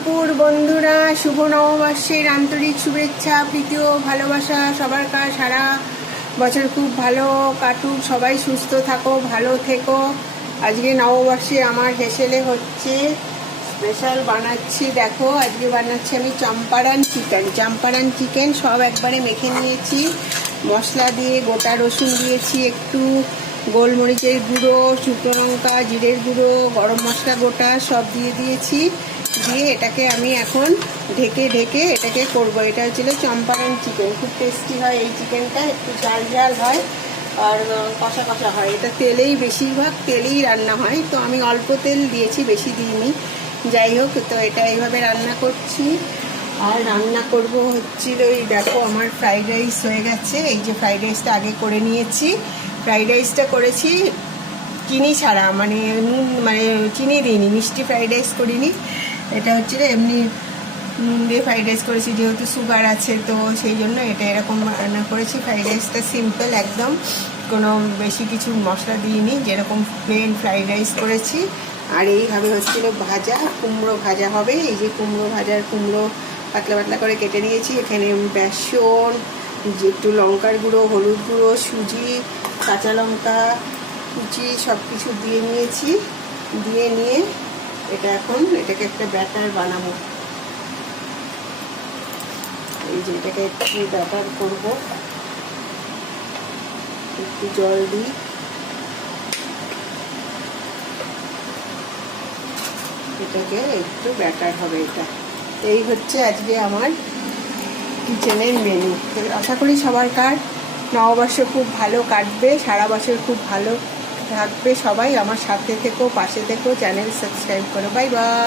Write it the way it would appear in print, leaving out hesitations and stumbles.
দুপুর বন্ধুরা, শুভ নববর্ষের আন্তরিক শুভেচ্ছা, প্রীতি ও ভালোবাসা সবার কাছে। সারা বছর খুব ভালো কাটুক, সবাই সুস্থ থাকো, ভালো থেকো। আজকে নববর্ষে আমার হেসেলে হচ্ছে স্পেশাল বানাচ্ছি। দেখো, আজকে বানাচ্ছি আমি চম্পারান চিকেন সব একবারে মেখে নিয়েছি মশলা দিয়ে। গোটা রসুন দিয়েছি, একটু গোলমরিচের গুঁড়ো, শুকনো লঙ্কা, জিরের গুঁড়ো, গরম মশলা গোটা সব দিয়ে দিয়েছি। দিয়ে এটাকে আমি এখন ঢেকে এটাকে করব। এটা হচ্ছিল চম্পারান চিকেন, খুব টেস্টি হয় এই চিকেনটা, একটু ঝাল ঝাল হয় আর কষা কষা হয়। এটা তেলেই, বেশিরভাগ তেলেই রান্না হয়, তো আমি অল্প তেল দিয়েছি, বেশি দিইনি। যাই হোক, তো এটা এইভাবে রান্না করছি। আর রান্না করব হচ্ছিল, এই দেখো আমার ফ্রাইড রাইস হয়ে গেছে। এই যে ফ্রাইড রাইসটা আগে করে নিয়েছি। ফ্রাইড রাইসটা করেছি চিনি ছাড়া, মানে নুন, মানে চিনি দিইনি, মিষ্টি ফ্রাইড রাইস করিনি। এটা হচ্ছে এমনি নুন দিয়ে ফ্রাইড রাইস করেছি, যেহেতু সুগার আছে তো সেই জন্য এটা এরকম রান্না করেছি। ফ্রাইড রাইসটা সিম্পল একদম, কোনো বেশি কিছু মশলা দিইনি, যেরকম প্লেন ফ্রাইড রাইস করেছি। আর এইভাবে হচ্ছিল ভাজা, কুমড়ো ভাজা হবে। এই যে কুমড়ো ভাজার, কুমড়ো পাতলা পাতলা করে কেটে নিয়েছি। এখানে বেসন, একটু লঙ্কার গুঁড়ো, হলুদ গুঁড়ো, সুজি, কাঁচা লঙ্কা কুচি সব কিছু দিয়ে নিয়েছি। দিয়ে নিয়ে এটা এখন এটাকে একটা ব্যাটার বানাবো। এই যে এটাকে একটু ব্যাটার করব, একটু জল দিই। এটাকে একটু ব্যাটার হবে। এটা এই হচ্ছে আজকে আমার কিচেনের মেনু। আশা করি সবার নববর্ষ খুব ভালো কাটবে, সারা বছর খুব ভালো থাকবে সবাই। আমার সাথে থেকো, পাশে থেকো, চ্যানেল সাবস্ক্রাইব করো। Bye bye.